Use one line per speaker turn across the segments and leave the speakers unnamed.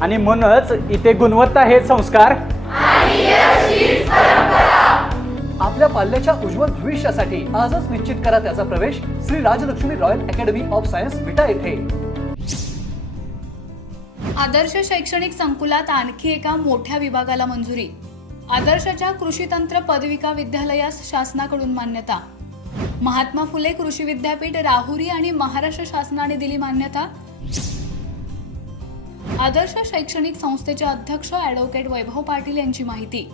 आणि म्हणूनच इथे गुणवत्ता हे संस्कार.
आपल्या पाल्याच्या उज्ज्वल भविष्यासाठी आजच निश्चित करा त्याचा प्रवेश Shri Rajalakshmi royal academy of science Vita येथे.
आदर्श शैक्षणिक संकुलात आणखी एका मोठ्या विभागाला मंजुरी. आदर्शच्या कृषीतंत्र पदविका विद्यालयास शासनाकडून मान्यता. महात्मा फुले कृषी विद्यापीठ राहुरी आणि महाराष्ट्र शासनाने दिली मान्यता. आदर्श शैक्षणिक संस्थेचे अध्यक्ष ॲडव्होकेट वैभव पाटील यांची माहिती.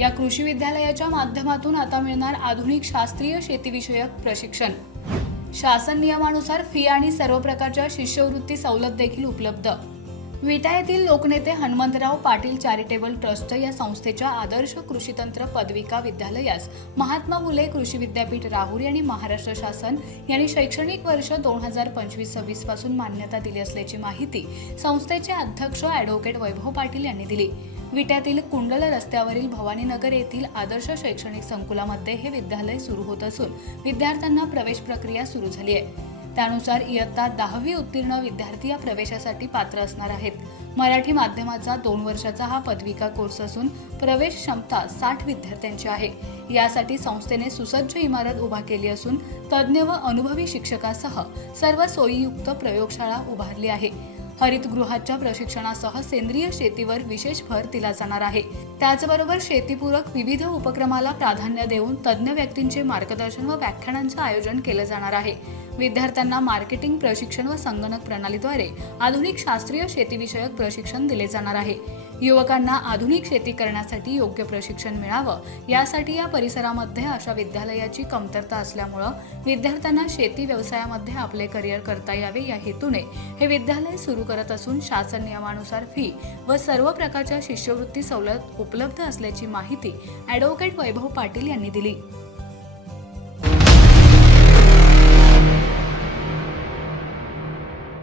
या कृषी विद्यालयाच्या माध्यमातून आता मिळणार आधुनिक शास्त्रीय शेतीविषयक प्रशिक्षण. शासन नियमानुसार फी आणि सर्व प्रकारच्या शिष्यवृत्ती सवलत देखील उपलब्ध. विटा येथील लोकनेते हनुमंतराव पाटील चॅरिटेबल ट्रस्ट या संस्थेच्या आदर्श कृषीतंत्र पदविका विद्यालयास महात्मा फुले कृषी विद्यापीठ राहुरी आणि महाराष्ट्र शासन यांनी शैक्षणिक वर्ष दोन हजार पंचवीस सव्वीसपासून मान्यता दिली असल्याची माहिती संस्थेचे अध्यक्ष ॲडव्होकेट वैभव पाटील यांनी दिली. विट्यातील कुंडल रस्त्यावरील भवानीनगर येथील आदर्श शैक्षणिक संकुलामध्ये हे विद्यालय सुरू होत असून विद्यार्थ्यांना प्रवेश प्रक्रिया सुरू झाली आहे. त्यानुसार इयत्ता दहावी उत्तीर्ण विद्यार्थी या प्रवेशासाठी पात्र असणार आहेत. मराठी माध्यमाचा दोन वर्षाचा हा पदविका कोर्स असून प्रवेश क्षमता साठ विद्यार्थ्यांची आहे. यासाठी संस्थेने सुसज्ज इमारत उभा केली असून तज्ज्ञ व अनुभवी शिक्षकासह सर्व सोयीयुक्त प्रयोगशाळा उभारली आहे. हरितगृहाच्या प्रशिक्षणासह सेंद्रिय शेतीवर विशेष भर दिला जाणार आहे. त्याचबरोबर शेतीपूरक विविध उपक्रमाला प्राधान्य देऊन तज्ज्ञ व्यक्तींचे मार्गदर्शन व व्याख्यानांचं आयोजन केलं जाणार आहे. विद्यार्थ्यांना मार्केटिंग प्रशिक्षण व संगणक प्रणालीद्वारे आधुनिक शास्त्रीय शेतीविषयक प्रशिक्षण दिले जाणार आहे. युवकांना आधुनिक शेती करण्यासाठी योग्य प्रशिक्षण मिळावं यासाठी या परिसरामध्ये अशा विद्यालयाची कमतरता असल्यामुळं विद्यार्थ्यांना शेती व्यवसायामध्ये आपले करिअर करता यावे या हेतूने हे विद्यालय सुरू करत असून शासन नियमानुसार फी व सर्व प्रकारच्या शिष्यवृत्ती सवलत उपलब्ध असल्याची माहिती ॲडव्होकेट वैभव पाटील यांनी दिली.